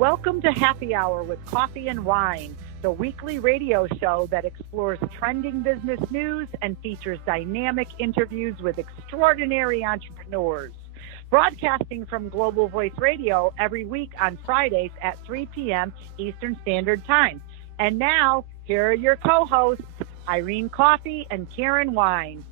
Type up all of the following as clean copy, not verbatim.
Welcome to Happy Hour with Coffee and Wine, the weekly radio show that explores trending business news and features dynamic interviews with extraordinary entrepreneurs. Broadcasting from Global Voice Radio every week on Fridays at 3 p.m. Eastern Standard Time. And now, here are your co-hosts, Irene Coffee and Karen Wine.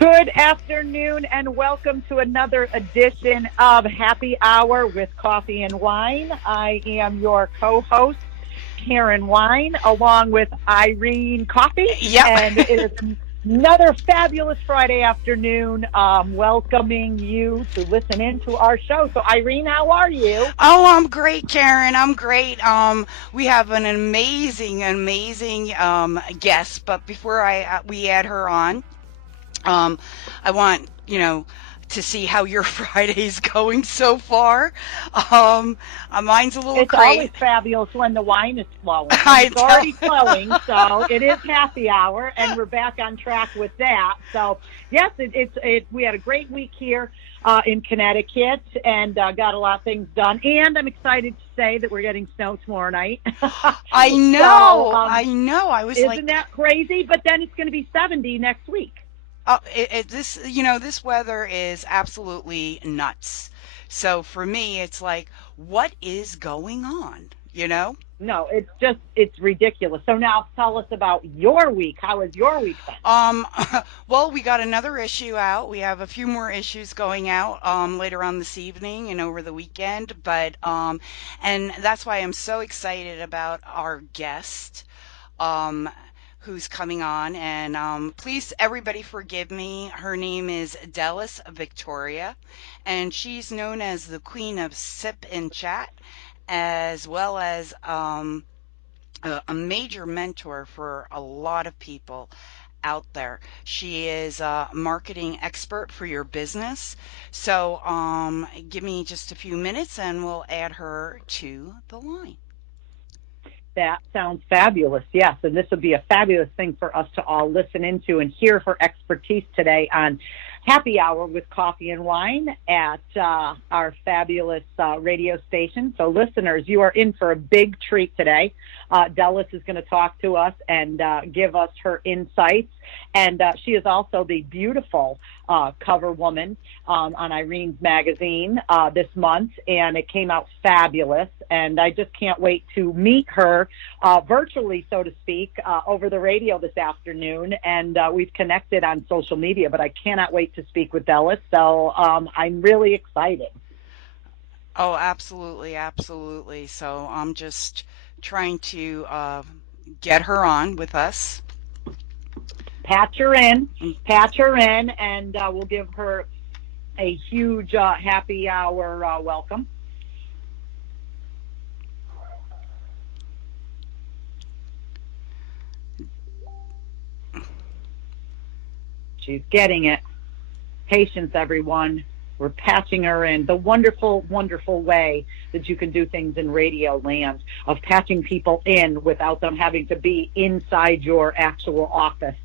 Good afternoon and welcome to another edition of Happy Hour with Coffee and Wine. I am your co-host, Karen Wine, along with Irene Coffee. Yep. And it is another fabulous Friday afternoon, welcoming you to listen in to our show. So, Irene, how are you? Oh, I'm great, Karen. I'm great. We have an amazing guest, but before we add her on, I want, to see how your Friday's going so far. Mine's a little It's crazy. always fabulous when the wine is flowing. It's already flowing, so it is happy hour, and we're back on track with that. So, yes, we had a great week here in Connecticut and got a lot of things done. And I'm excited to say that we're getting snow tomorrow night. I know. I was isn't that crazy? But then it's going to be 70 next week. This weather is absolutely nuts. So for me, it's like, what is going on? No, it's ridiculous. So now tell us about your week. How has your week been? Well, we got another issue out. We have a few more issues going out later on this evening and over the weekend. But and that's why I'm so excited about our guest. Who's coming on, and please everybody forgive me. Her name is Dhylles Victoria, and she's known as the Queen of Sip and Chat, as well as a major mentor for a lot of people out there. She is a marketing expert for your business. So give me just a few minutes and we'll add her to the line. That sounds fabulous, yes, and this would be a fabulous thing for us to all listen into and hear her expertise today on Happy Hour with Coffee and Wine at our fabulous radio station. So listeners, you are in for a big treat today. Dhylles is going to talk to us and give us her insights. And she is also the beautiful cover woman on Irene's magazine this month, and it came out fabulous. And I just can't wait to meet her virtually, so to speak, over the radio this afternoon. And we've connected on social media, but I cannot wait to speak with Dhylles. So I'm really excited. Oh, absolutely, absolutely. So I'm just trying to get her on with us. Patch her in, and we'll give her a huge happy hour welcome. She's getting it. Patience, everyone. We're patching her in. The wonderful, wonderful way that you can do things in radio land, of patching people in without them having to be inside your actual office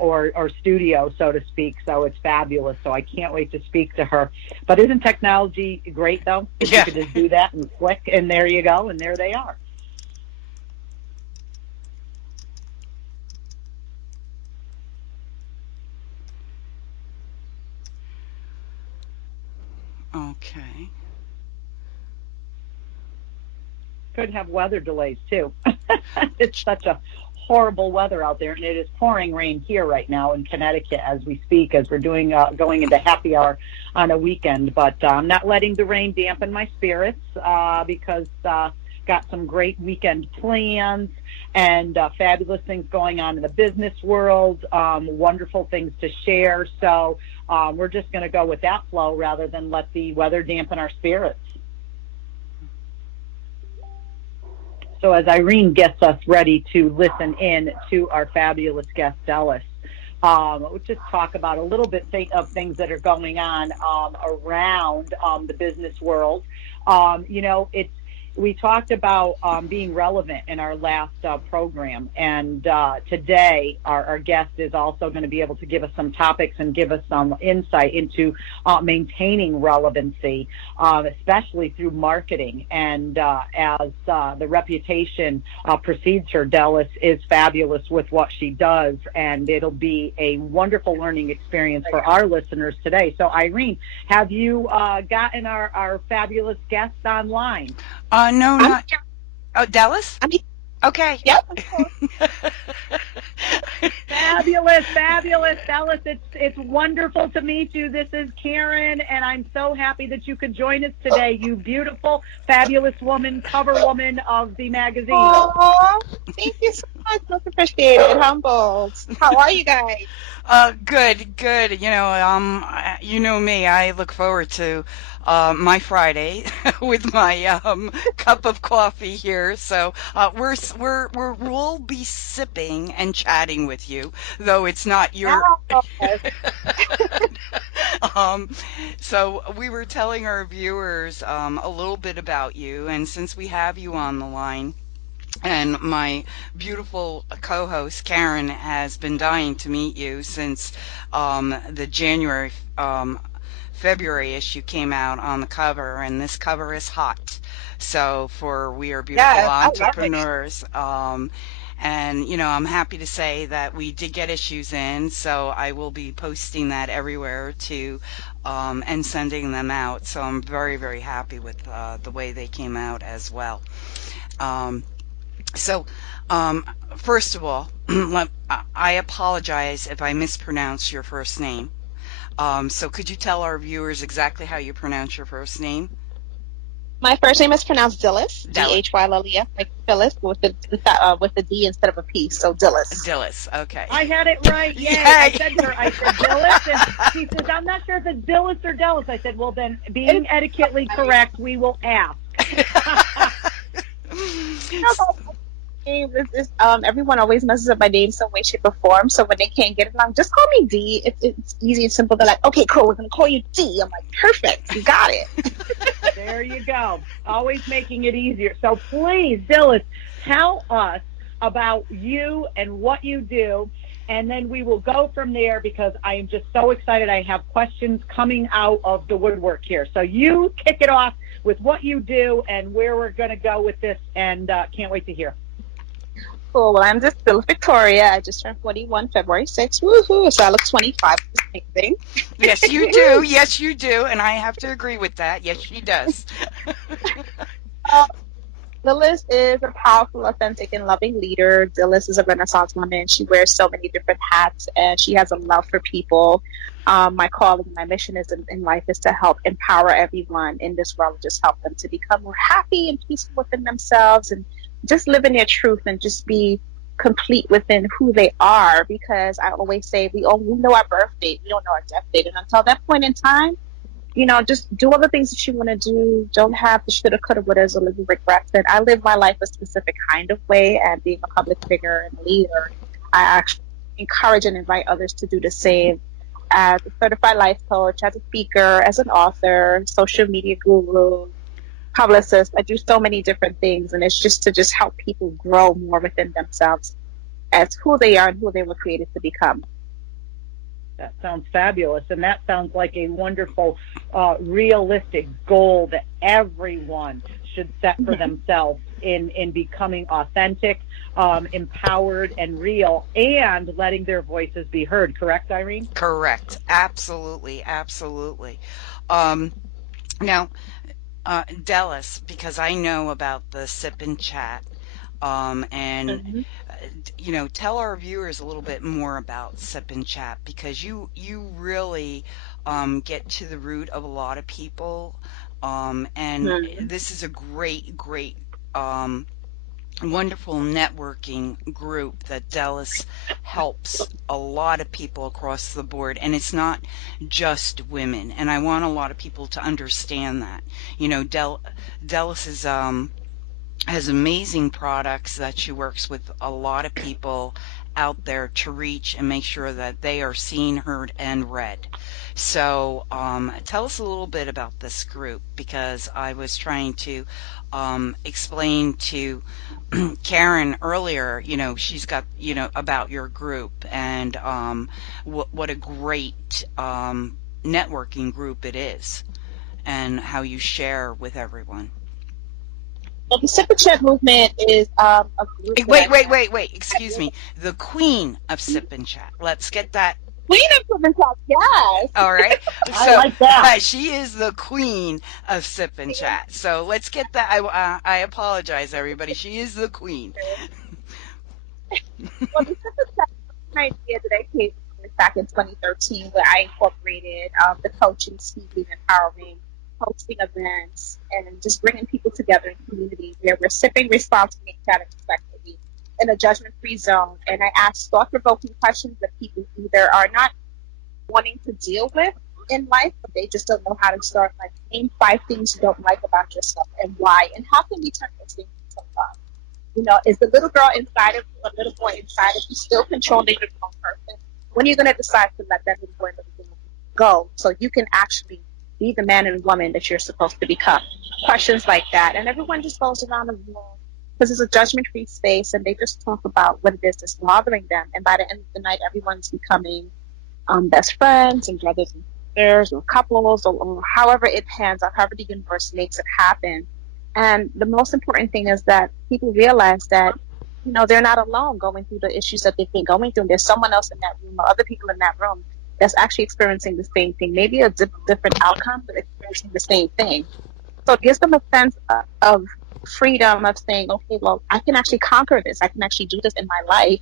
or studio, so to speak. So it's fabulous. So I can't wait to speak to her. But isn't technology great, though? Yeah. You could just do that and click, and there you go, and there they are. Okay. Could have weather delays too. It's such a horrible weather out there, and it is pouring rain here right now in Connecticut as we speak, as we're doing going into happy hour on a weekend. But I'm not letting the rain dampen my spirits because got some great weekend plans and fabulous things going on in the business world, wonderful things to share. So we're just going to go with that flow rather than let the weather dampen our spirits. So as Irene gets us ready to listen in to our fabulous guest, Dhylles, We'll just talk about a little bit of things that are going on around the business world. It's we talked about being relevant in our last program, and today our guest is also going to be able to give us some topics and give us some insight into maintaining relevancy, especially through marketing. And as the reputation precedes her, Dhylles is fabulous with what she does, and it'll be a wonderful learning experience for our listeners today. So, Irene, have you gotten our fabulous guest online? No, not. Oh, Dallas? I'm here. Okay. Yep. Fabulous, fabulous, Dhylles. It's wonderful to meet you. This is Karen, and I'm so happy that you could join us today. You beautiful, fabulous woman, cover woman of the magazine. Oh, thank you so much. Much appreciated. Humbled. How are you guys? Good, good. You know me. I look forward to my Friday with my cup of coffee here. So we'll be sipping and chatting with you, though it's not your. Oh, So we were telling our viewers a little bit about you, and since we have you on the line. And my beautiful co-host Karen has been dying to meet you since the February issue came out on the cover, and this cover is hot. So for We Are Beautiful yes, I love it. Entrepreneurs, and I'm happy to say that we did get issues in, so I will be posting that everywhere to and sending them out. So I'm very, very happy with the way they came out as well. So, first of all, I apologize if I mispronounce your first name. So could you tell our viewers exactly how you pronounce your first name? My first name is pronounced Dhylles, Dhylles. Dhylles, like Phyllis, with the D instead of a P, so Dhylles. Dhylles, okay. I had it right. Yay. Yay. I said to her, I said, Dhylles. And she says, I'm not sure if it's Dhylles or Dhylles. I said, well, then, being etiquetely correct, we will ask. Everyone always messes up my name some way, shape, or form. So when they can't get it along, just call me D. It's easy and simple. They're like, okay, cool, we're gonna call you D. I'm like, perfect, you got it. There you go. Always making it easier. So please, Dhylles, tell us about you and what you do, and then we will go from there because I am just so excited. I have questions coming out of the woodwork here. So you kick it off with what you do and where we're going to go with this, and can't wait to hear. Cool. Well, I'm just still Victoria. I just turned 41 February 6th. Woohoo! So I look 25. It's amazing. Yes, you do. Yes, you do. And I have to agree with that. Yes, she does. Dhylles is a powerful, authentic, and loving leader. Dhylles is a Renaissance woman. She wears so many different hats, and she has a love for people. My calling, my mission in life is to help empower everyone in this world, just help them to become more happy and peaceful within themselves, and just live in their truth and just be complete within who they are. Because I always say we know our birth date, we don't know our death date, and until that point in time, just do all the things that you want to do. Don't have the shoulda, coulda, wouldas, or living regrets. And I live my life a specific kind of way, and being a public figure and a leader, I actually encourage and invite others to do the same. As a certified life coach, as a speaker, as an author, social media guru, publicist, I do so many different things, and it's just to help people grow more within themselves as who they are and who they were created to become. That sounds fabulous, and that sounds like a wonderful, realistic goal that everyone should set for themselves in becoming authentic, empowered, and real, and letting their voices be heard. Correct, Irene? Correct. Absolutely. Absolutely. Now, Dhylles, because I know about the sip and chat, and tell our viewers a little bit more about sip and chat, because you really get to the root of a lot of people, and this is a great wonderful networking group that Dhylles helps a lot of people across the board, and it's not just women, and I want a lot of people to understand that. Dhylles is has amazing products that she works with a lot of people out there to reach and make sure that they are seen, heard, and read. So tell us a little bit about this group, because I was trying to explain to Karen earlier, she's got, about your group, and what a great networking group it is, and how you share with everyone. Well, the Sip and Chat movement is a group. Wait. Excuse me. The queen of Sip and Chat. Let's get that. Queen of Sip and Chat, yes. All right. I like that. She is the queen of Sip and Chat. So let's get that. I apologize, everybody. She is the queen. Well, the Sip and Chat idea that I came with back in 2013, where I incorporated the coaching, speaking, empowering, hosting events, and just bringing people together in community where we're sipping responsibly, chatting respectfully in a judgment-free zone. And I ask thought-provoking questions that people either are not wanting to deal with in life, but they just don't know how to start. Like, name 5 things you don't like about yourself and why, and how can we turn those things into love? Is the little girl inside of you, a little boy inside of you, still controlling the wrong person? When are you going to decide to let that little boy, little girl go so you can actually be the man and woman that you're supposed to become? Questions like that. And everyone just goes around the room because it's a judgment-free space, and they just talk about what it is that's bothering them. And by the end of the night, everyone's becoming best friends and brothers and sisters or couples, or however it pans out, however the universe makes it happen. And the most important thing is that people realize that, they're not alone going through the issues that they've been going through. There's someone else in that room or other people in that room that's actually experiencing the same thing, maybe a different outcome, but experiencing the same thing. So it gives them a sense of freedom of saying, okay, well, I can actually conquer this. I can actually do this in my life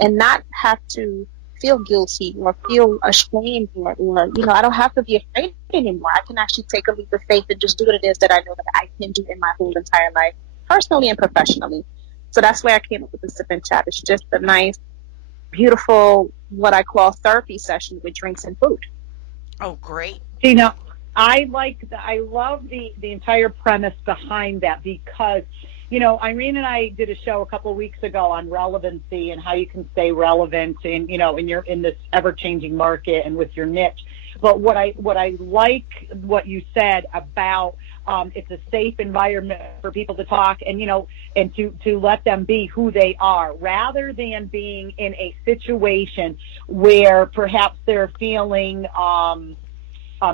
and not have to feel guilty or feel ashamed or I don't have to be afraid anymore. I can actually take a leap of faith and just do what it is that I know that I can do in my whole entire life, personally and professionally. So that's where I came up with the Sip and Chat. It's just a nice, beautiful, what I call therapy session with drinks and food. Oh, great. I love the entire premise behind that, because, Irene and I did a show a couple of weeks ago on relevancy and how you can stay relevant in this ever-changing market and with your niche. But what I like what you said about it's a safe environment for people to talk and to let them be who they are, rather than being in a situation where perhaps they're feeling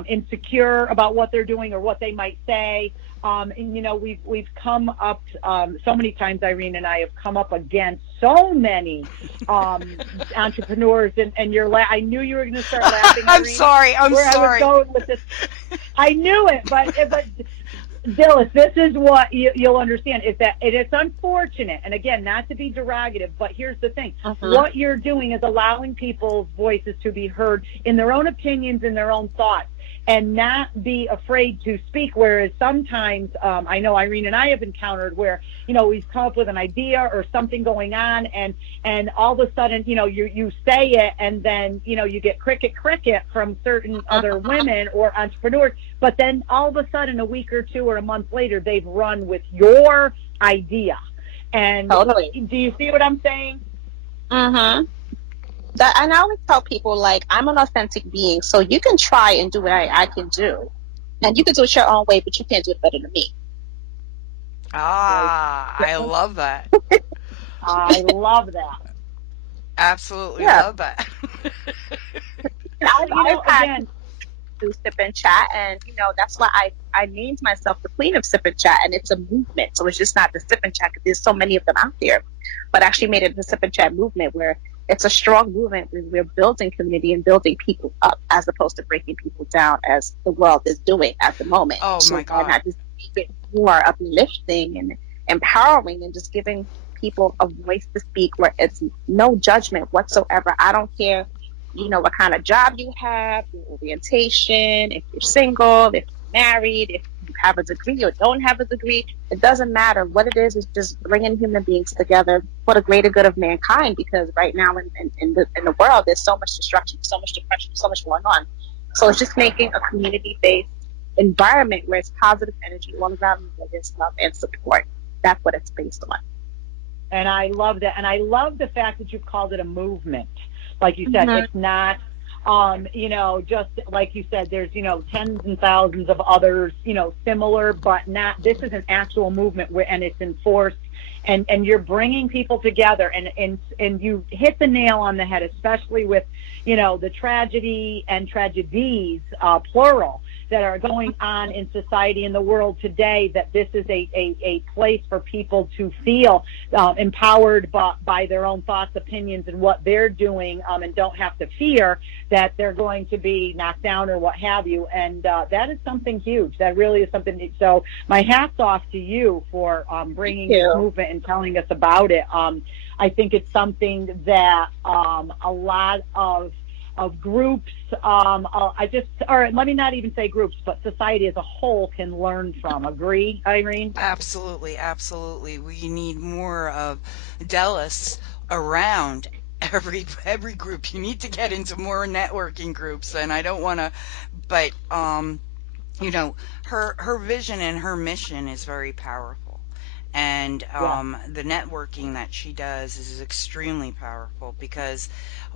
insecure about what they're doing or what they might say. We've come up so many times, Irene and I have come up against so many entrepreneurs, and I knew you were going to start laughing, I'm Irene, sorry. I was going with this. I knew it, but Dhylles, this is what you'll understand, is that it's unfortunate, and again, not to be derogative, but here's the thing. What you're doing is allowing people's voices to be heard in their own opinions and their own thoughts, and not be afraid to speak. Whereas sometimes, I know Irene and I have encountered where, we've come up with an idea or something going on, and all of a sudden, you say it, and then, you get cricket from certain other women or entrepreneurs, but then all of a sudden, a week or two or a month later, they've run with your idea. And totally. Do you see what I'm saying? And I always tell people, like, I'm an authentic being, so you can try and do what I can do, and you can do it your own way, but you can't do it better than me. I love that. I love that. Absolutely love that. Again, do Sip and Chat, and that's why I named myself the Queen of Sip and Chat, and it's a movement. So it's just not the Sip and Chat, because there's so many of them out there, but actually made it the Sip and Chat movement, where it's a strong movement where we're building community and building people up, as opposed to breaking people down, as the world is doing at the moment. Oh my God! Not just keep more uplifting and empowering, and just giving people a voice to speak, where it's no judgment whatsoever. I don't care, what kind of job you have, your orientation, if you're single, if you're married, if you have a degree or don't have a degree. It doesn't matter. What it is just bringing human beings together for the greater good of mankind, because right now in the world, there's so much destruction, so much depression, so much going on. So it's just making a community-based environment where it's positive energy all around, where there's love and support. That's what it's based on. And I love that. And I love the fact that you've called it a movement. Like you said, it's not, just like you said, there's, tens and thousands of others, similar, but not, this is an actual movement and it's enforced. And you're bringing people together, and you hit the nail on the head, especially with, the tragedy and tragedies, plural, that are going on in society in the world today, that this is a place for people to feel empowered by their own thoughts, opinions, and what they're doing, and don't have to fear that they're going to be knocked down or what have you. And that is something huge. That really is something. So my hat's off to you for bringing this movement and telling us about it. I think it's something that a lot of groups, or let me not even say groups, but society as a whole can learn from. Agree, Irene? Absolutely, absolutely. We need more of Dhylles around every group. You need to get into more networking groups, and I don't want to, but her vision and her mission is very powerful. And the networking that she does is extremely powerful, because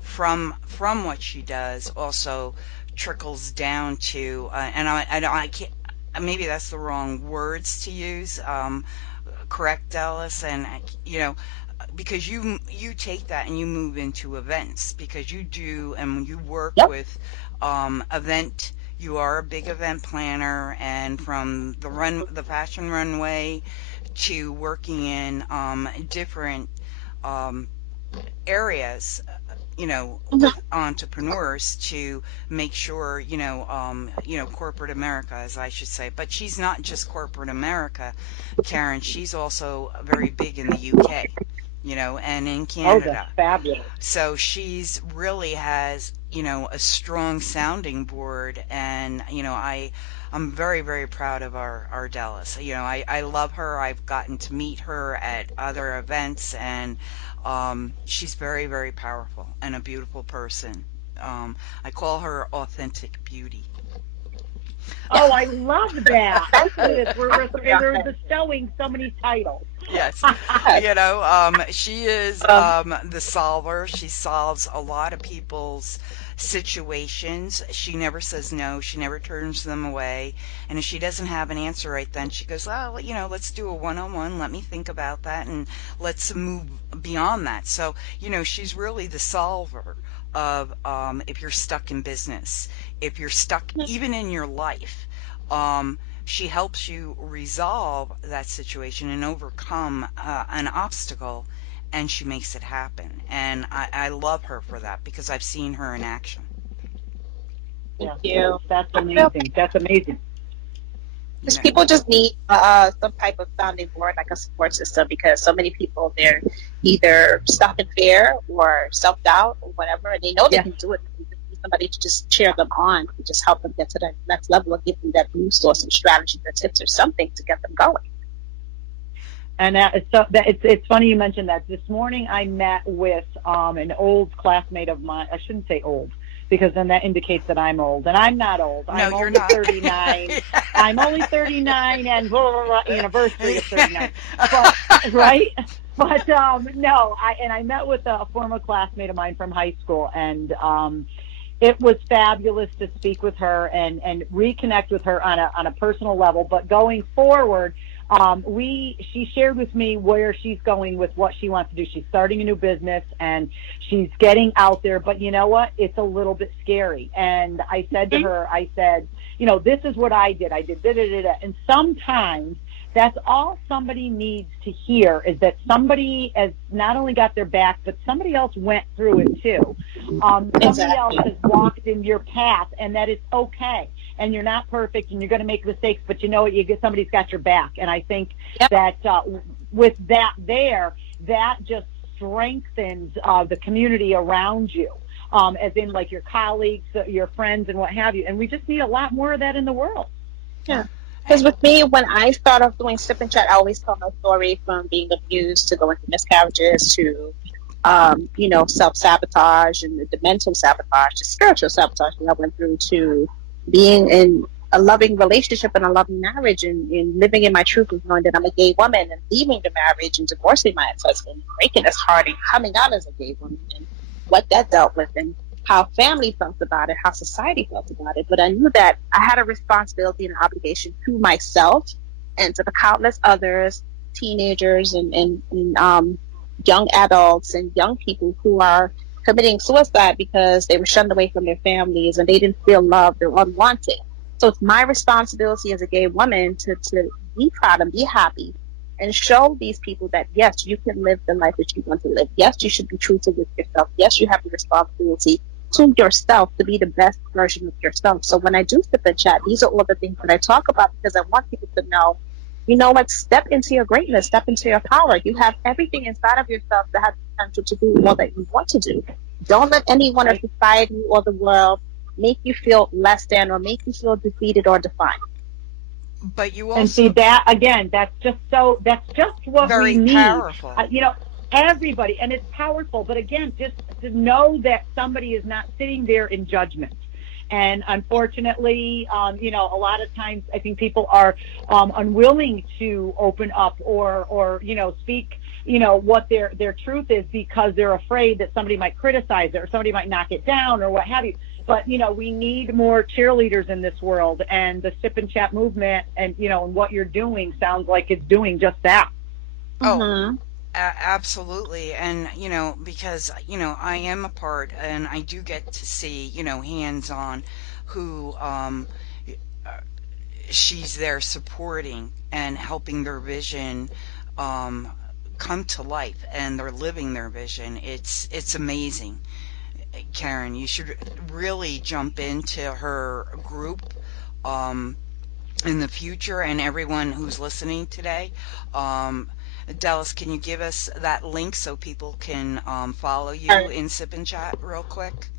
from what she does also trickles down to and I can't, maybe that's the wrong words to use, correct, Dallas, and because you take that and you move into events, because you do, and you work with event. You are a big event planner, and from the fashion runway to working in different areas, with entrepreneurs, to make sure, corporate America, as I should say. But she's not just corporate America, Karen. She's also very big in the UK, and in Canada. Oh, that's fabulous. So she's really has, a strong sounding board, and, I'm very, very proud of our Dallas. I love her. I've gotten to meet her at other events, and she's very, very powerful and a beautiful person. I call her authentic beauty. Oh, I love that. We're bestowing so many titles. Yes. She is the solver. She solves a lot of people's situations. She never says no. She never turns them away. And if she doesn't have an answer right then, she goes, oh, let's do a one-on-one. Let me think about that, and let's move beyond that. So, she's really the solver of if you're stuck in business, if you're stuck even in your life. She helps you resolve that situation and overcome an obstacle, and she makes it happen. And I love her for that, because I've seen her in action. Thank you. That's amazing. That's amazing. Because people just need some type of sounding board, like a support system, because so many people, they're either stuck in fear or self-doubt or whatever, and they know they can do it. Somebody to just cheer them on, to just help them get to the next level, or give them that boost or some strategy or tips or something to get them going. And it's funny you mentioned that. This morning I met with an old classmate of mine. I shouldn't say old, because then that indicates that I'm old, and I'm not old. I'm you're only not. 39. I'm only 39, and anniversary of 39. But, right? But no, I met with a former classmate of mine from high school, and it was fabulous to speak with her and reconnect with her on a personal level. But going forward, she shared with me where she's going with what she wants to do. She's starting a new business, and she's getting out there. But you know what? It's a little bit scary. And I said to her, this is what I did. I did da-da-da-da. And sometimes that's all somebody needs to hear, is that somebody has not only got their back, but somebody else went through it too. Somebody else has walked in your path, and that it's okay. And you're not perfect, and you're going to make mistakes, but you know what? Somebody's got your back. And I think that with that just strengthens the community around you, as in like your colleagues, your friends, and what have you. And we just need a lot more of that in the world. Yeah. Because with me, when I start off doing Sip and Chat, I always tell my story, from being abused to going through miscarriages to, self-sabotage and the mental sabotage, the spiritual sabotage that I went through, to being in a loving relationship and a loving marriage, and living in my truth of knowing that I'm a gay woman, and leaving the marriage and divorcing my ex-husband, breaking his heart, and coming out as a gay woman, and what that dealt with, and how family felt about it, how society felt about it. But I knew that I had a responsibility and an obligation to myself and to the countless others, teenagers and young adults and young people who are committing suicide because they were shunned away from their families and they didn't feel loved or unwanted. So it's my responsibility as a gay woman to be proud and be happy and show these people that, yes, you can live the life that you want to live. Yes, you should be true to with yourself. Yes, you have the responsibility to yourself to be the best version of yourself. So when I do sip and chat, these are all the things that I talk about because I want people to know, you know what, step into your greatness, step into your power. You have everything inside of yourself that has the potential to do all that you want to do. Don't let anyone or society or the world make you feel less than or make you feel defeated or defined. But you And see also that again, that's just what we very need. powerful. Everybody, and it's powerful. But again, just to know that somebody is not sitting there in judgment. And unfortunately, a lot of times I think people are unwilling to open up or speak, what their truth is because they're afraid that somebody might criticize it or somebody might knock it down or what have you. But, we need more cheerleaders in this world, and the Sip and Chat movement and what you're doing sounds like it's doing just that. Oh, Mm-hmm. absolutely. And, because, I am a part and I do get to see, hands on who she's there supporting and helping their vision um, come to life, and they're living their vision. It's amazing. Karen, you should really jump into her group um, in the future, and everyone who's listening today. Um, Dallas, can you give us that link so people can follow you in Sip and Chat real quick?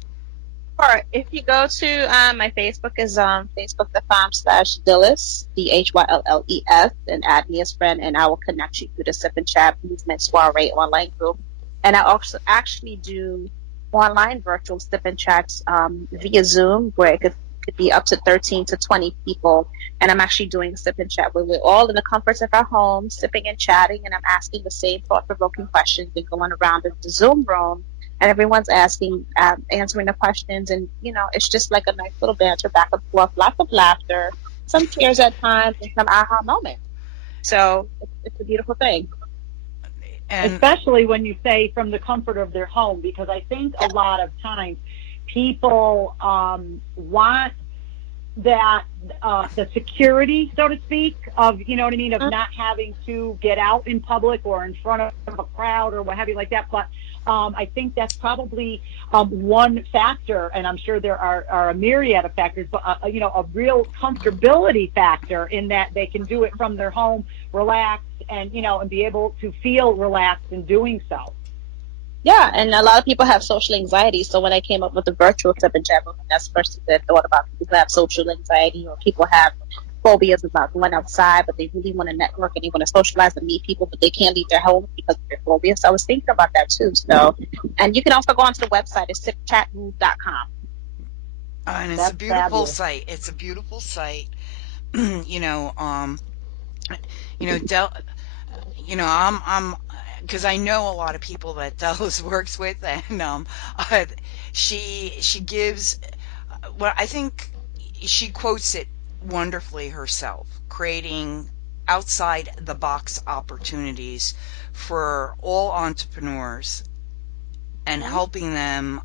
Or if you go to my Facebook is facebook.com/Dhylles, Dhylles, and add me as friend, and I will connect you to the Sip and Chat Movement Soiree online group. And I also actually do online virtual Sip and Chats via Zoom, where it could be up to 13 to 20 people. And I'm actually doing a Sip and Chat where we're all in the comforts of our homes, sipping and chatting, and I'm asking the same thought-provoking questions and going around the Zoom room, and everyone's answering the questions, and it's just like a nice little banter back and forth, lots of laughter, some tears at times, and some aha moments. So it's a beautiful thing. And Especially when you say from the comfort of their home, because I think a lot of times people want that the security, so to speak, of of not having to get out in public or in front of a crowd or what have you like that. But I think that's probably one factor, and I'm sure there are a myriad of factors, but a real comfortability factor in that they can do it from their home, relaxed, and and be able to feel relaxed in doing so. Yeah, and a lot of people have social anxiety. So when I came up with the virtual Sip and Chat movement, that's the first thing that I thought about. People who have social anxiety, or people have phobias about going outside, but they really want to network and they want to socialize and meet people, but they can't leave their home because of their phobia. So I was thinking about that too. So, and you can also go onto the website, it's sipchatmove.com. and it's That's a beautiful fabulous. site. It's a beautiful site. you know, um, Del, I'm because I know a lot of people that Dallas works with, and uh, she gives well, I think she quotes it wonderfully herself, creating outside the box opportunities for all entrepreneurs and Mm-hmm. helping them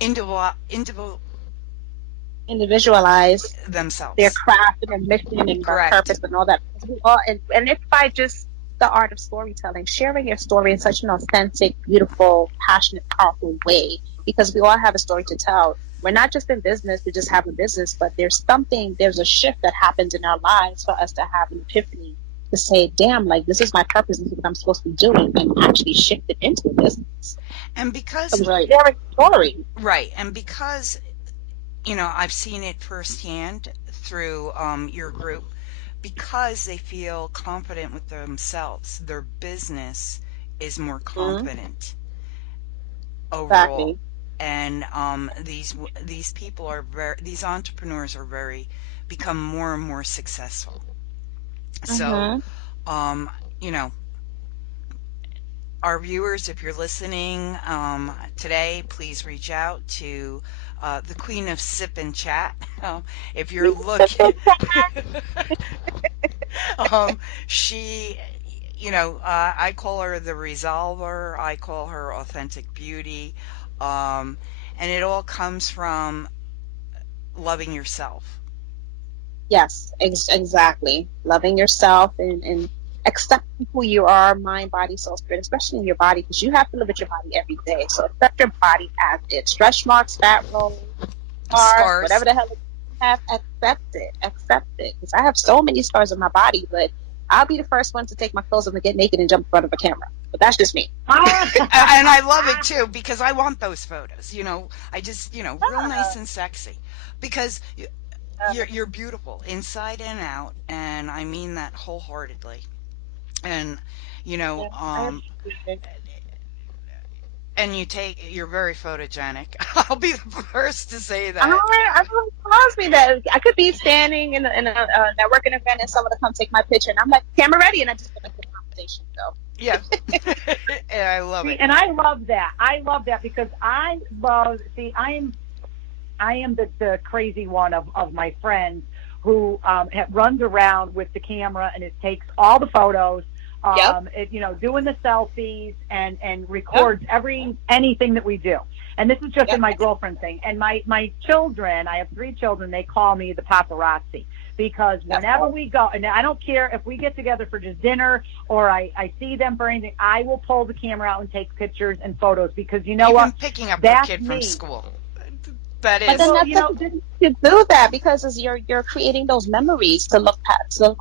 individual Individualize their themselves. craft and their mission and their Correct. purpose and all that. Because we all, and it's by just the art of storytelling, sharing your story in such an authentic, beautiful, passionate, powerful way. Because we all have a story to tell. We're not just in business to just have a business, but there's a shift that happens in our lives for us to have an epiphany to say, damn, like this is my purpose, this is what I'm supposed to be doing, and actually shift it into a business. And So because, we're sharing story. right, and because, I've seen it firsthand through your group, because they feel confident with themselves, their business is more Mm-hmm. confident overall. Exactly. and these people are these entrepreneurs are become more and more successful. So, Mhm. um, you know, our viewers, if you're listening today, please reach out to the Queen of Sip and Chat. If you're looking, um, she, I call her the Resolver. I call her Authentic Beauty, um, and it all comes from loving yourself. Yes, exactly. Loving yourself and accepting who you are, mind, body, soul, spirit, especially in your body, because you have to live with your body every day. So accept your body as it. Stretch marks, fat rolls, scars, Scars. whatever the hell you have, accept it. Accept it. Because I have so many scars on my body, but I'll be the first one to take my clothes off and get naked and jump in front of a camera. But that's just me. And I love it too because I want those photos. I just, real nice and sexy because you're beautiful inside and out, and I mean that wholeheartedly. And you know, Yeah, I um, appreciate it. and you're very photogenic. I'll be the first to say I that. don't really cause me that I could be standing in a networking event and someone to come take my picture and I'm like camera ready and I just feel like the conversation. So Yeah, and I love See, it. and I love that. I love that because I am the crazy one of my friends who runs around with the camera and it takes all the photos, yep, doing the selfies and yep, records anything that we do. And this is just yep, in my girlfriend thing. And my children, I have 3 children, they call me the paparazzi because yep. whenever we go, and I don't care if we get together for just dinner or I see them for anything, I will pull the camera out and take pictures and photos because you know Even what? picking up your That's kid from me. school. That But then is. Well, that's such a good thing to do that because it's, you're creating those memories to look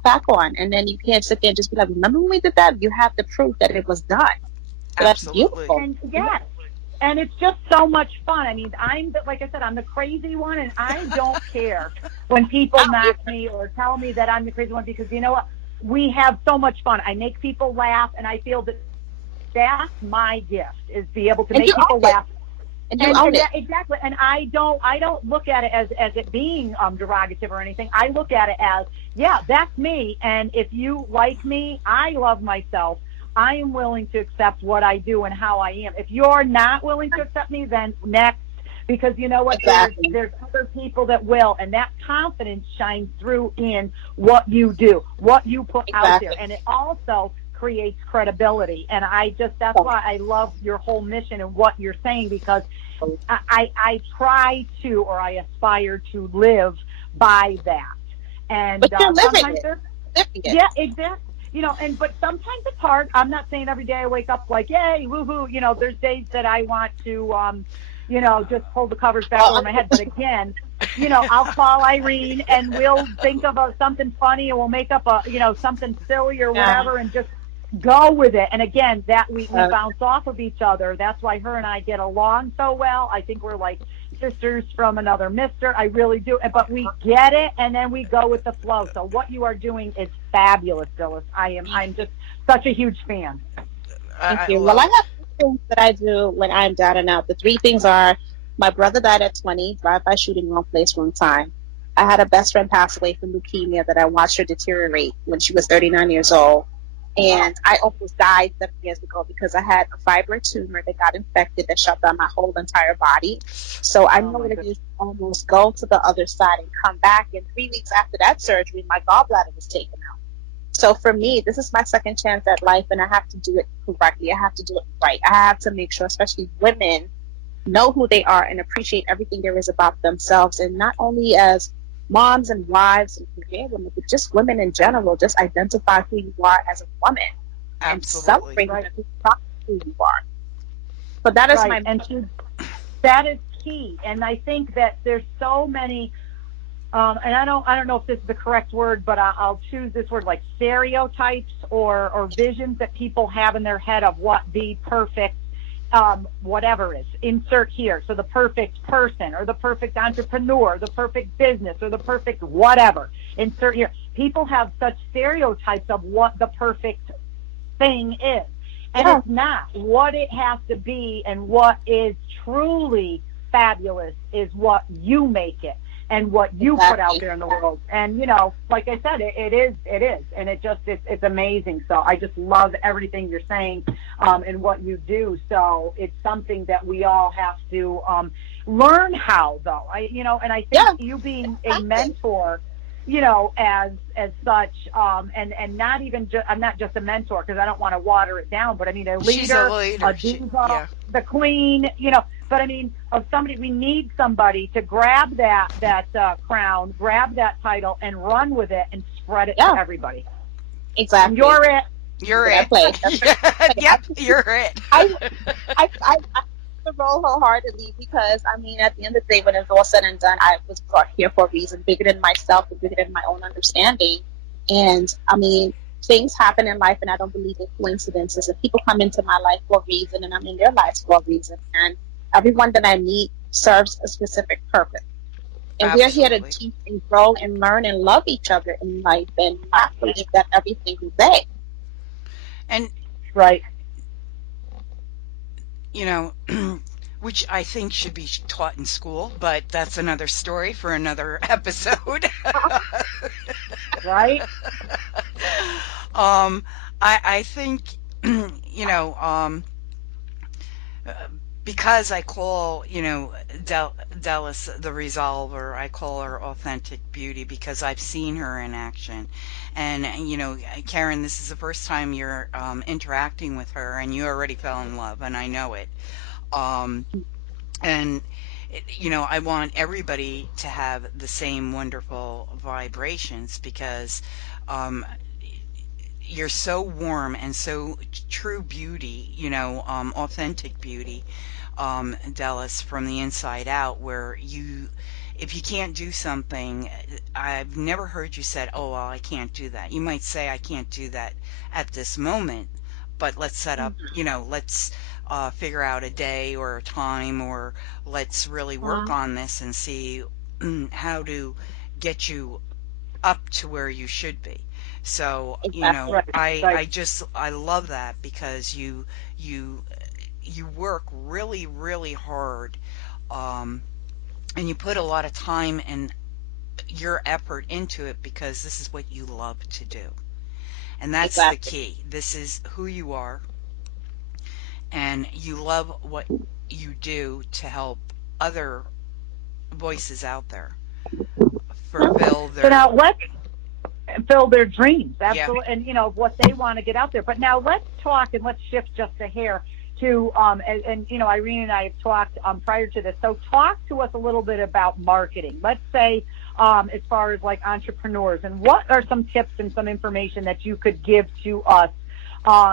back on, and then you can't sit there and just be like, remember when we did that? You have the proof that it was done. So that's Absolutely. beautiful. and yes, and it's just so much fun. I mean, like I said, I'm the crazy one, and I don't care when people I don't knock me or tell me that I'm the crazy one because you know what? We have so much fun. I make people laugh, and I feel that that's my gift is be able to and you make people own it, laugh. and you And own it. that exactly. And I don't look at it as it being derogative or anything. I look at it as, yeah, that's me. And if you like me, I love myself. I am willing to accept what I do and how I am. If you're not willing to accept me, then next, because you know what? There's Exactly. there's other people that will, and that confidence shines through in what you do, what you put out there, Exactly. and it also creates credibility. And that's why I love your whole mission and what you're saying because I try to, or I aspire to live by that. But And you're living sometimes it. there's, Living it. yeah, exactly. But sometimes it's hard. I'm not saying every day I wake up like, yay, woohoo. There's days that I want to, just pull the covers back over Well, my head. But again, I'll call Irene and we'll think of something funny and we'll make up something silly or yeah. whatever and just go with it. And again, that we bounce off of each other. That's why her and I get along so well. I think we're like sisters from another mister. I really do. But we get it and then we go with the flow. So what you are doing is fabulous, Phyllis. I'm just such a huge fan. Thank I you. Well, I love. have 3 things that I do when I'm down and out. The 3 things are my brother died at 20, drive-by shooting, wrong place, wrong time. I had a best friend pass away from leukemia that I watched her deteriorate when she was 39 years old. Oh, And I almost died 7 years ago because I had a fibroid tumor that got infected that shut down my whole entire body. So I oh know my what it goodness. is to almost go to the other side and come back. And 3 weeks after that surgery, my gallbladder was taken out. So for me, this is my second chance at life, and I have to do it correctly. I have to do it right. I have to make sure, especially women, know who they are and appreciate everything there is about themselves, and not only as moms and wives and career women, but just women in general. Just identify who you are as a woman and Absolutely. celebrate Right, who you are. So that is right. my And that is key. And I think that there's so many and I don't know if this is the correct word, but I'll choose this word like stereotypes or visions that people have in their head of what the perfect whatever is. Insert here. So the perfect person or the perfect entrepreneur, the perfect business or the perfect whatever. Insert here. People have such stereotypes of what the perfect thing is. And yeah, it's not what it has to be and what is truly fabulous is what you make it and what you put out there in the world. And, you know, like I said, it is. And it's amazing. So I just love everything you're saying and what you do. So it's something that we all have to learn how, though. And I think you being a mentor, you know, as such, and not even I'm not just a mentor, because I don't want to water it down, but I mean a leader, She's a leader. diva, the queen, you know. But I mean, of somebody, we need somebody to grab that crown, grab that title, and run with it and spread it to everybody. Exactly. And you're it. You're it. Yep, you're it. I the role wholeheartedly, because I mean, at the end of the day, when it's all said and done, I was brought here for a reason, bigger than myself and bigger than my own understanding. And I mean, things happen in life, and I don't believe in coincidences. And people come into my life for a reason, and I'm in their lives for a reason. And everyone that I meet serves a specific purpose. And we're here to teach and grow and learn and love each other in life, and I believe that every single day. And right. You know, which I think should be taught in school, but that's another story for another episode. Right. I think, you know, because I call, you know, Dhylles the Resolver, I call her Authentic Beauty because I've seen her in action. And, you know, Karen, this is the first time you're interacting with her, and you already fell in love, and I know it. And, you know, I want everybody to have the same wonderful vibrations because you're so warm and so true beauty, you know, authentic beauty, Dhylles, from the inside out, where if you can't do something, I've never heard you said, oh, well, I can't do that. You might say, I can't do that at this moment, but let's set up, you know, let's figure out a day or a time, or let's really work on this and see how to get you up to where you should be. So, you know, I love that because you work really, really hard, and you put a lot of time and your effort into it because this is what you love to do. And that's the key. This is who you are, and you love what you do to help other voices out there fulfill their... So now let's fill their dreams, absolutely, and you know what they want to get out there. But now let's talk, and let's shift just a hair to and you know, Irene and I have talked prior to this. So talk to us a little bit about marketing. Let's say as far as like entrepreneurs, and what are some tips and some information that you could give to us,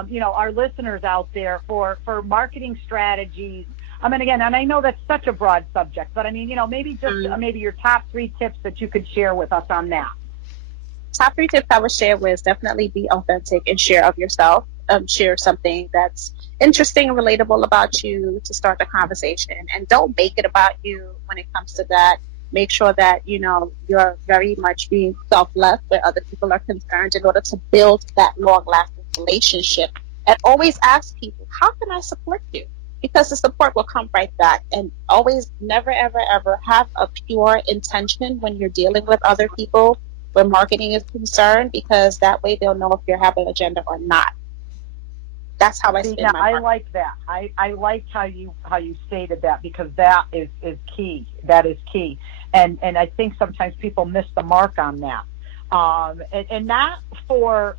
you know, our listeners out there for marketing strategies. I mean, again, and I know that's such a broad subject, but I mean, you know, maybe just maybe your top 3 tips that you could share with us on that. Top 3 tips I would share was definitely be authentic and share of yourself. Share something that's interesting and relatable about you to start the conversation, and don't make it about you when it comes to that. Make sure that, you know, you're very much being selfless where other people are concerned in order to build that long-lasting relationship. And always ask people, how can I support you? Because the support will come right back. And always, never, ever, ever have a pure intention when you're dealing with other people where marketing is concerned, because that way they'll know if you have an agenda or not. That's how I spend my marketing. I like that. I like how you stated that, because that is key. That is key. And I think sometimes people miss the mark on that. And not for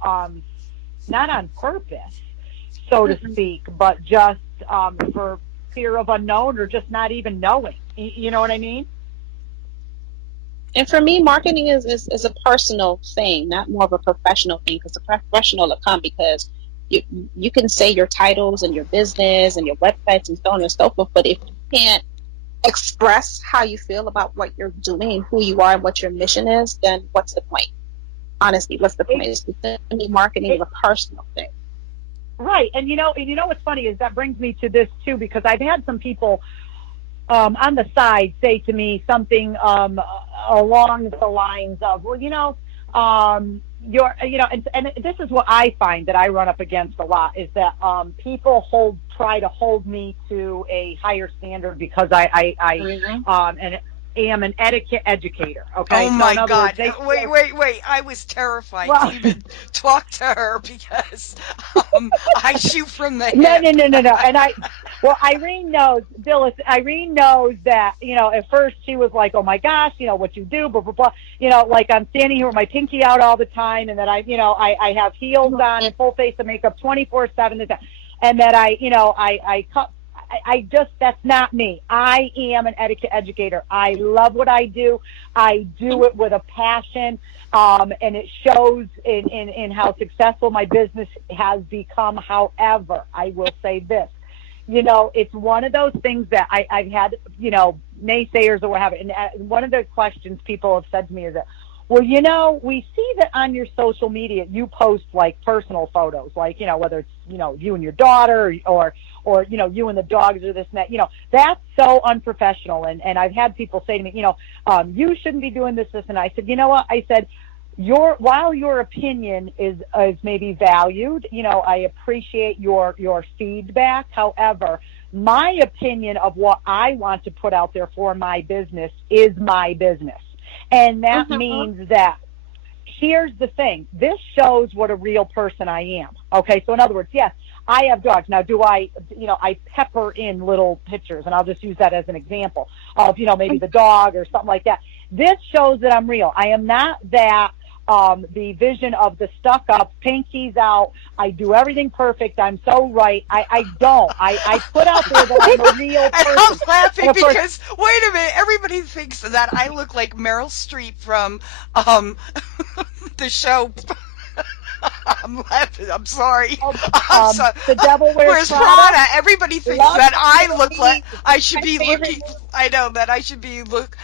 not on purpose, so to speak, but just for fear of unknown, or just not even knowing. You know what I mean? And for me, marketing is a personal thing, not more of a professional thing, because the professional will come because you can say your titles and your business and your websites and so on and so forth, but if you can't express how you feel about what you're doing and who you are and what your mission is, then what's the point? Honestly, what's the point? Marketing is a personal thing. Right. And you know what's funny is that brings me to this too, because I've had some people on the side say to me something along the lines of, well, you know, and this is what I find that I run up against a lot is that people try to hold me to a higher standard because I am an etiquette educator. Okay. Oh So my in other God. words, Wait. I was terrified well, to even talk to her because I shoot from the no, hip. no, no, no, no. And Irene knows, Dhylles, Irene knows that, at first she was like, oh my gosh, what you do, blah, blah, blah. Like I'm standing here with my pinky out all the time and that I have heels on and full face of makeup 24/7 and that that's not me. I am an etiquette educator. I love what I do. I do it with a passion. And it shows in how successful my business has become. However, I will say this, it's one of those things that I've had, naysayers or what have you. And one of the questions people have said to me is that, well, we see that on your social media, you post like personal photos, like, whether it's, you and your daughter or, you and the dogs or this and that, that's so unprofessional. And I've had people say to me, you shouldn't be doing this. And I said, you know what? I said, while your opinion is maybe valued, I appreciate your feedback. However, my opinion of what I want to put out there for my business is my business. And that means that here's the thing. This shows what a real person I am. Okay. So in other words, yes, I have dogs. Now, do I pepper in little pictures, and I'll just use that as an example of, maybe the dog or something like that. This shows that I'm real. I am not that, the vision of the stuck up, pinkies out, I do everything perfect, I'm so right. I don't. I put out there that I'm a real person. And I'm laughing because, wait a minute, everybody thinks that I look like Meryl Streep from the show. I'm laughing. I'm sorry. I'm sorry. The Devil Wears Prada. Everybody thinks that I look like I should be looking. I know that I should be look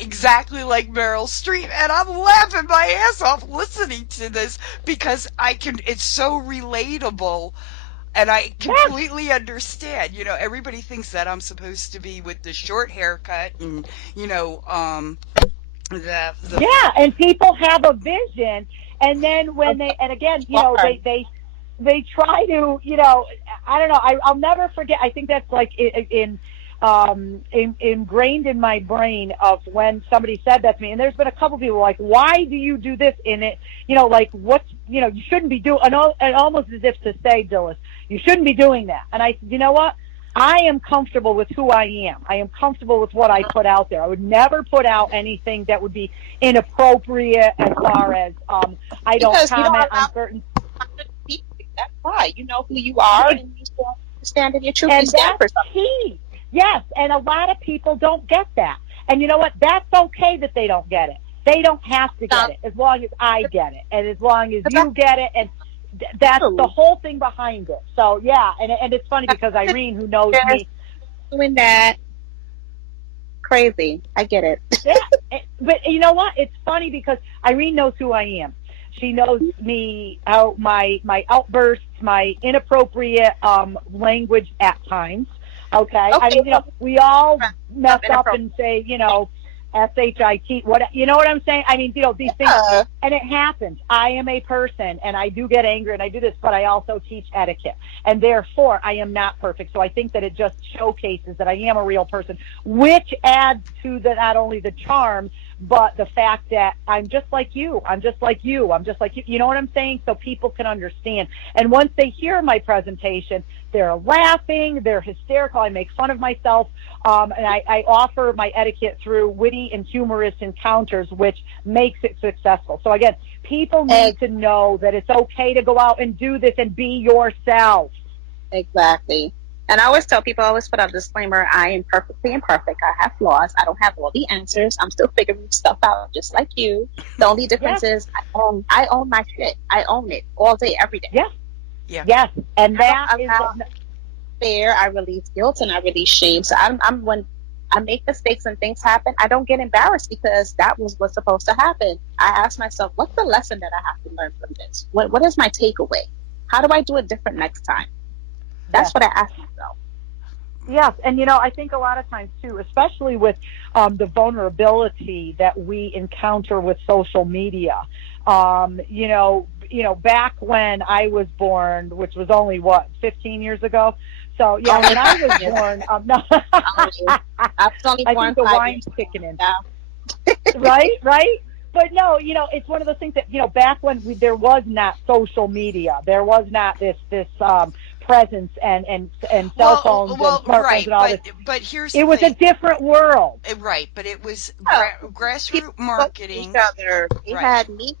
exactly like Meryl Streep, and I'm laughing my ass off listening to this because it's so relatable. And I completely understand. Everybody thinks that I'm supposed to be with the short haircut and and people have a vision. And then when and again, they try to, I don't know, I'll never forget. I think that's like ingrained in my brain of when somebody said that to me. And there's been a couple people like, why do you do this in it? Like what, you shouldn't be doing, and almost as if to say, Dhylles, you shouldn't be doing that. And I said, you know what? I am comfortable with who I am. I am comfortable with what I put out there. I would never put out anything that would be inappropriate as far as I don't comment on certain people. That's why you know who you are and you stand in your truth and stand for something. Key. Yes, and a lot of people don't get that. And you know what? That's okay that they don't get it. They don't have to get it as long as I get it, and as long as you get it, and that's the whole thing behind it. So yeah, and it's funny because Irene, who knows me, doing that, crazy. I get it. Yeah, but you know what? It's funny because Irene knows who I am. She knows me, my outbursts, my inappropriate language at times. Okay, I mean, we all mess up and say, SHIT, what, you know what I'm saying? I mean, these things, and it happens. I am a person, and I do get angry, and I do this, but I also teach etiquette, and therefore, I am not perfect. So I think that it just showcases that I am a real person, which adds to not only the charm, but the fact that I'm just like you. I'm just like you. I'm just like you. You know what I'm saying? So people can understand. And once they hear my presentation, they're laughing, they're hysterical. I make fun of myself, and I offer my etiquette through witty and humorous encounters, which makes it successful. So again, people need to know that it's okay to go out and do this and be yourself. Exactly. And I always tell people, I always put out a disclaimer, I am perfectly imperfect. I have flaws. I don't have all the answers. I'm still figuring stuff out just like you. The only difference is I own my shit. I own it all day, every day. Yeah. Yeah. Yes. And that is fair. I release guilt and I release shame. So I'm when I make mistakes and things happen, I don't get embarrassed because that was what's supposed to happen. I ask myself, what's the lesson that I have to learn from this? What is my takeaway? How do I do it different next time? That's what I ask myself. Yes, and I think a lot of times too, especially with the vulnerability that we encounter with social media. Back when I was born, which was only 15 years ago. So yeah, when I was born, no, I was only I born think the 5 years wine's ago. kicking in. Yeah. Right, right. But no, it's one of those things that back when there was not social media, there was not this presence and cell phones and smartphones Right, and all this. but here's It the was a thing. different world. Right, but it was Yeah. People grassroots spoke to each marketing. other. They Right. had meetings.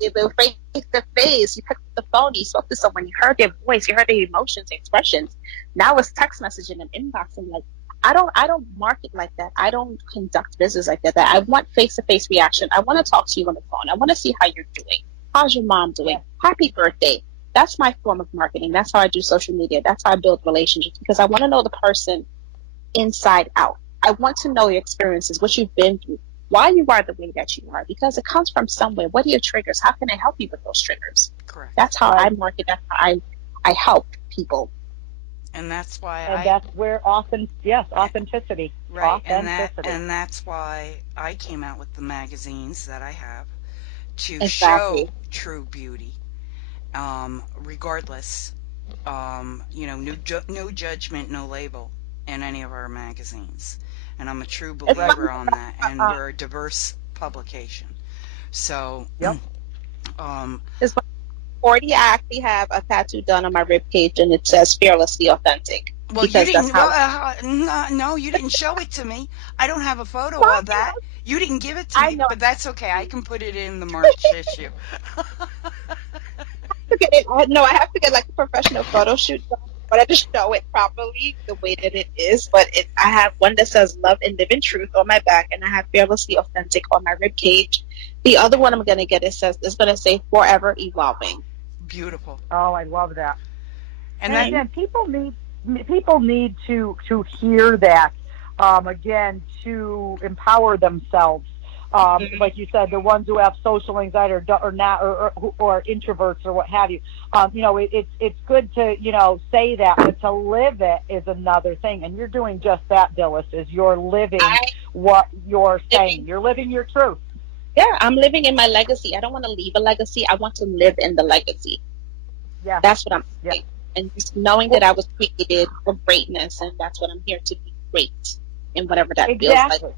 They were face to face. You picked up the phone. You spoke to someone. You heard their voice. You heard their emotions, expressions. Now it's text messaging and inboxing. Like I don't market like that. I don't conduct business like that. I want face to face reaction. I want to talk to you on the phone. I want to see how you're doing. How's your mom doing? Yes. Happy birthday. That's my form of marketing. That's how I do social media. That's how I build relationships because I want to know the person inside out. I want to know your experiences, what you've been through, why you are the way that you are, because it comes from somewhere. What are your triggers? How can I help you with those triggers? Correct. That's how I Right. market. That's how I help people. And that's why And that's where authenticity. right, Authenticity. and that's why I came out with the magazines that I have to show Exactly. true beauty, regardless. No judgment, no label in any of our magazines. And I'm a true It's Right. believer funny. on that. And we're a diverse publication. So, Yep. um, It's funny. 40, I actually have a tattoo done on my rib cage, and it says "fearlessly authentic" well, you because that's didn't. how. No, you didn't show it to me. I don't have a photo Well, of that. You didn't give it to I me, know. but that's okay. I can put it in the March issue. No, I have to get like a professional photo shoot done, but I just show it properly the way that it is. But I have one that says "Love and Live in Truth" on my back, and I have "Fearlessly Authentic" on my rib cage. The other one I'm gonna get it's gonna say "Forever Evolving." Beautiful. Oh, I love that. And And that, again, people need to hear that again to empower themselves. Like you said, the ones who have social anxiety or not or introverts or what have you. It's good to say that, but to live it is another thing. And you're doing just that, Dhylles. Is you're living I what you're saying. living, You're living your truth. yeah, I'm living in my legacy. I don't want to leave a legacy. I want to live in the legacy. Yes. That's what I'm Yes. saying. And just knowing that I was created for greatness, and that's what I'm here to be great in whatever that feels like. Exactly.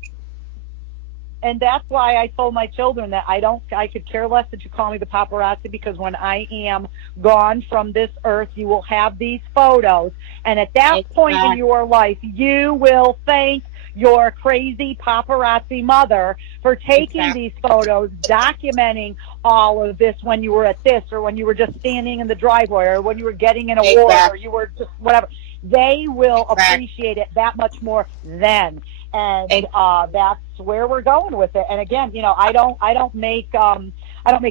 And that's why I told my children that I could care less that you call me the paparazzi, because when I am gone from this earth, you will have these photos. And at that point in your life, you will thank your crazy paparazzi mother for taking these photos, documenting all of this when you were at this, or when you were just standing in the driveway, or when you were getting an award, or you were just whatever. They will appreciate it that much more then. And that's where we're going with it. And again, I don't make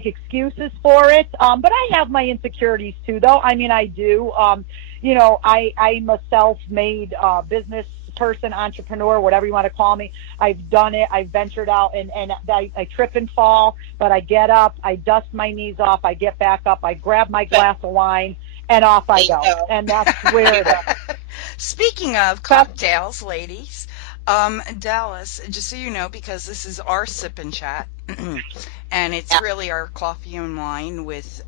excuses for it. But I have my insecurities too, though. I mean, I do. I'm a self-made business person, entrepreneur, whatever you want to call me. I've done it. I've ventured out, and I trip and fall, but I get up. I dust my knees off. I get back up. I grab my glass of wine, and off I go. And that's where it is. speaking of cocktails, ladies, Dallas, just so you know, because this is our sip and chat, and it's really our coffee and wine with,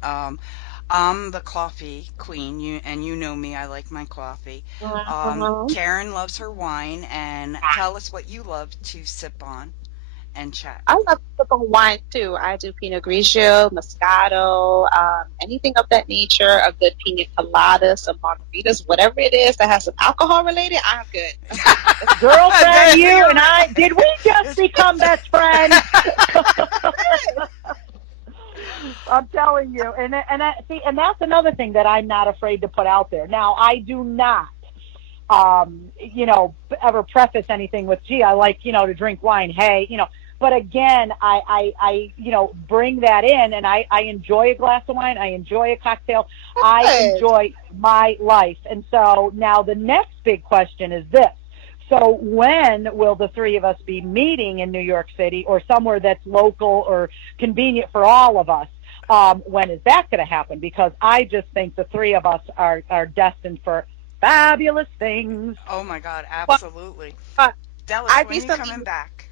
I'm the coffee queen, you know me, I like my coffee. Karen loves her wine, and tell us what you love to sip on and chat. I love typical wine too. I do Pinot Grigio, Moscato, anything of that nature. A good pina colada, some margaritas, whatever it is that has some alcohol related. I'm good. Girlfriend, you and I, did we just become best friends? I'm telling you, and that's another thing that I'm not afraid to put out there. Now, I do not, ever preface anything with, gee, I like, to drink wine. Hey, but again, I bring that in, and I enjoy a glass of wine. I enjoy a cocktail. I enjoy my life. And so now the next big question is this. So when will the three of us be meeting in New York City, or somewhere that's local or convenient for all of us? When is that going to happen? Because I just think the three of us are destined for fabulous things. Oh my God, Well, absolutely. uh, Dallas, I when are you recently coming back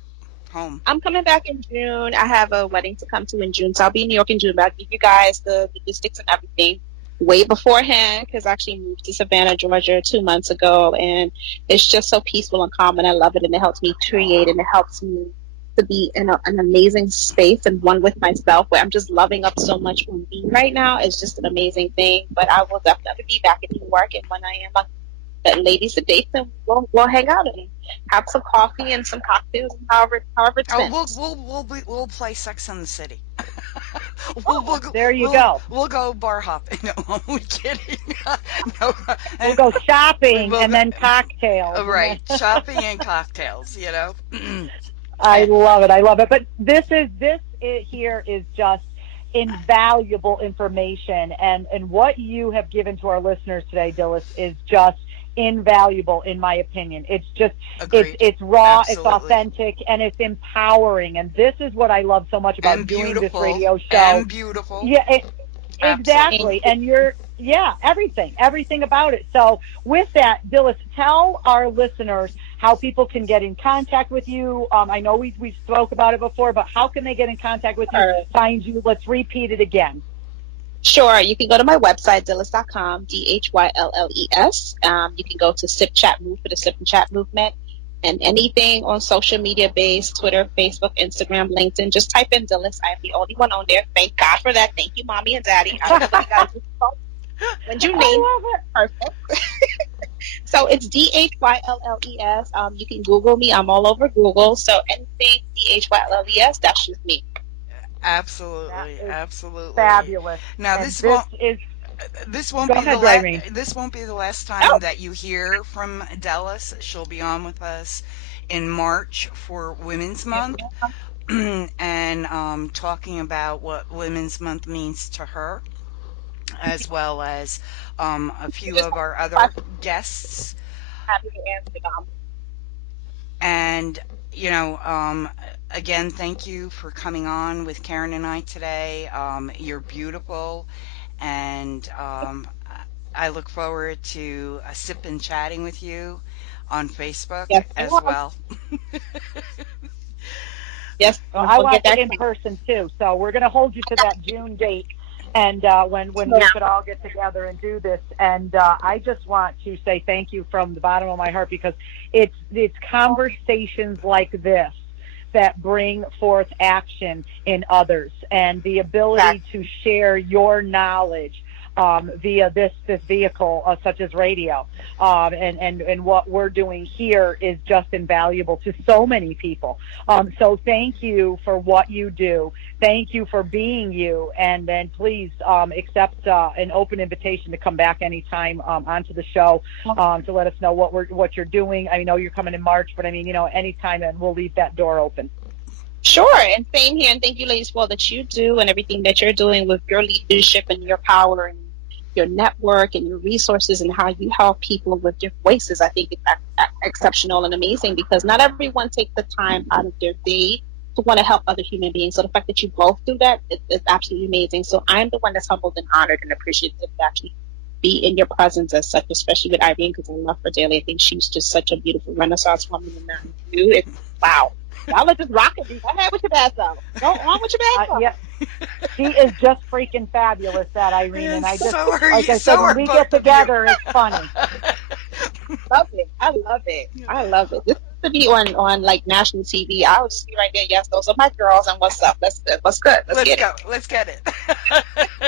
home? I'm coming back in June. I have a wedding to come to in June, so I'll be in New York in June. But I'll give you guys the logistics and everything way beforehand because I actually moved to Savannah, Georgia 2 months ago, and it's just so peaceful and calm, and I love it. And it helps me create, and it helps me to be in an amazing space and one with myself where I'm just loving up so much for me right now. It's just an amazing thing. But I will definitely be back in New York, and when I am, ladies, the dates, and we'll hang out and have some coffee and some cocktails, and however it's Oh, been. we'll play Sex and the City. Oh, there you go. We'll go bar hopping. No, I'm kidding. No, We'll and go we shopping will and go. then cocktails and Right, then shopping and cocktails. You know. I And love it. I love it. But here is just invaluable information, and what you have given to our listeners today, Dillis, is just invaluable in my opinion. It's just agreed. it's raw, it's Absolutely. authentic, and it's empowering. And this is what I love so much about And doing this beautiful. radio show. And beautiful. Yeah, Absolutely. exactly. And everything about it. So with that, Dillis, tell our listeners how people can get in contact with you. I know we spoke about it before, but how can they get in contact with you, Sure. find you? Let's repeat it again. Sure. You can go to my website, Dhylles.com, Dhlles. You can go to Sip Chat Move for the Sip and Chat movement. And anything on social media based, Twitter, Facebook, Instagram, LinkedIn, just type in Dhylles. I am the only one on there. Thank God for that. Thank you, Mommy and Daddy. I don't know what you guys do. When you name I love it. perfect. So it's Dhylles. You can Google me. I'm all over Google. So anything Dhylles, that's just me. That Absolutely. is Absolutely. fabulous. Now And this is this won't go be the ahead, Irene. this won't be the last time Oh, that you hear from Dallas. She'll be on with us in March for Women's Month and talking about what Women's Month means to her, as well as a few just of our other guests. happy to answer them. And, you know, again, thank you for coming on with Karen and I today. You're beautiful, and I look forward to sip chatting with you on Facebook Yes, as well. yes, Well, I we'll want get you that. in person too, so we're going to hold you to that June date, and when we Yeah. could all get together and do this. And I just want to say thank you from the bottom of my heart because it's conversations like this that bring forth action in others, and the ability to share your knowledge via this vehicle such as radio, and what we're doing here is just invaluable to so many people. So thank you for what you do. Thank you for being you, and then please accept an open invitation to come back anytime onto the show to let us know what you're doing. I know you're coming in March, but I mean, anytime, and we'll leave that door open. Sure, and same here. And thank you, ladies, for all that you do and everything that you're doing with your leadership and your power and your network and your resources and how you help people with your voices. I think it's exceptional and amazing because not everyone takes the time out of their day to want to help other human beings. So the fact that you both do that is absolutely amazing. So I'm the one that's humbled and honored and appreciative to actually be in your presence as such, especially with Irene, because I love her dearly. I think she's just such a beautiful Renaissance woman, and you, it's wow. Y'all are just rocking me. Go ahead with your bad self. Go on with your bad self. Yeah, she is just freaking fabulous, that Irene. And I just, So are like you, I so said, when are we both get of you. together, it's funny. Love it. I love it. I love it. This is to be on like national TV. I would just be right there. Yes, those are my girls. And what's up? Let's good. What's good? Let's get Go. it. Let's get it.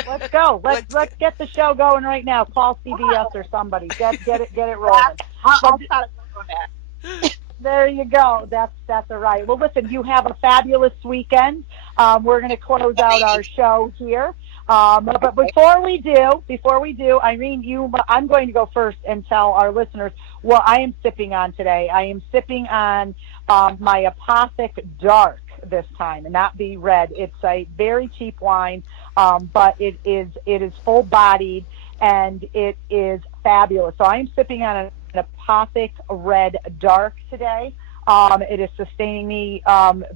Let's go. Let's get the show going right now. Call CBS or somebody. Get it rolling. I'll try to work on that. There you go. That's all right. Well, listen, you have a fabulous weekend. We're going to close out our show here. But before we do, Irene, I'm going to go first and tell our listeners what I am sipping on today. I am sipping on my Apothic Dark this time, and not the red. It's a very cheap wine, but it is full bodied and it is fabulous. So I am sipping on an Apothic Red Dark today. It is sustaining me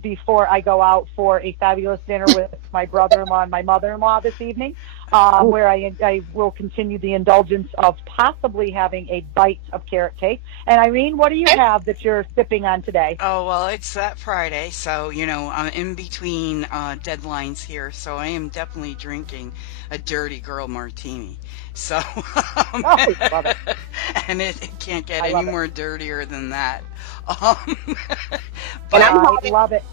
before I go out for a fabulous dinner with my brother-in-law and my mother-in-law this evening, where I will continue the indulgence of possibly having a bite of carrot cake. And Irene, what do you have that you're sipping on today? Oh, well, it's that Friday, so, I'm in between deadlines here, so I am definitely drinking a dirty girl martini. So, Oh, love it. and it can't get I any love it. more dirtier than that. Um, And but I'm I having love it.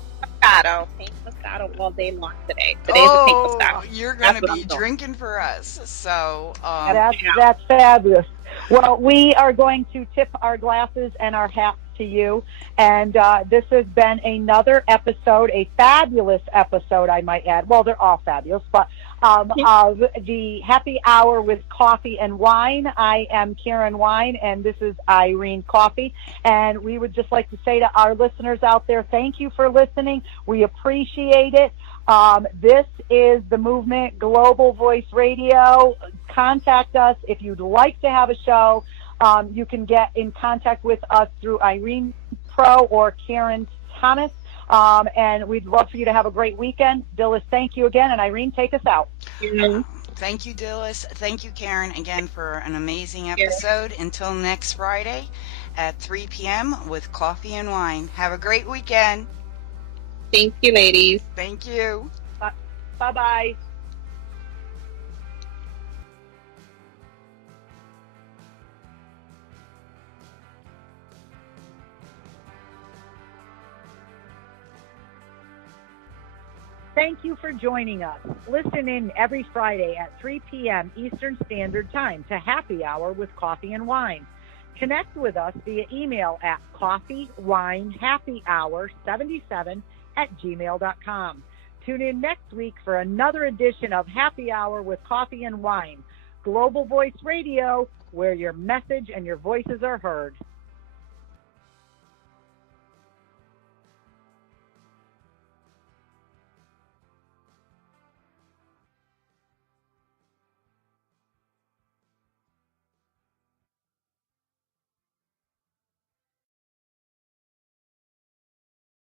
Moscato, pink Moscato all day long today. Today's a pink Moscato. You're going That's to what be I'm doing. drinking for us. So, That's fabulous. Well, we are going to tip our glasses and our hats to you. And this has been another episode, a fabulous episode, I might add. Well, they're all fabulous, but of the Happy Hour with Coffee and Wine. I am Karen Wine, and this is Irene Coffee. And we would just like to say to our listeners out there, thank you for listening. We appreciate it. This is the Movement Global Voice Radio. Contact us if you'd like to have a show. You can get in contact with us through Irene Pro or Karen Thomas. And we'd love for you to have a great weekend. Dhylles, thank you again. And Irene, take us out. Thank you, Dhylles. Thank you, Karen, again for an amazing episode. Until next Friday at 3 p.m. with Coffee and Wine. Have a great weekend. Thank you, ladies. Thank you. Bye-bye. Thank you for joining us. Listen in every Friday at 3 p.m. Eastern Standard Time to Happy Hour with Coffee and Wine. Connect with us via email at coffeewinehappyhour77@gmail.com. Tune in next week for another edition of Happy Hour with Coffee and Wine, Global Voice Radio, where your message and your voices are heard.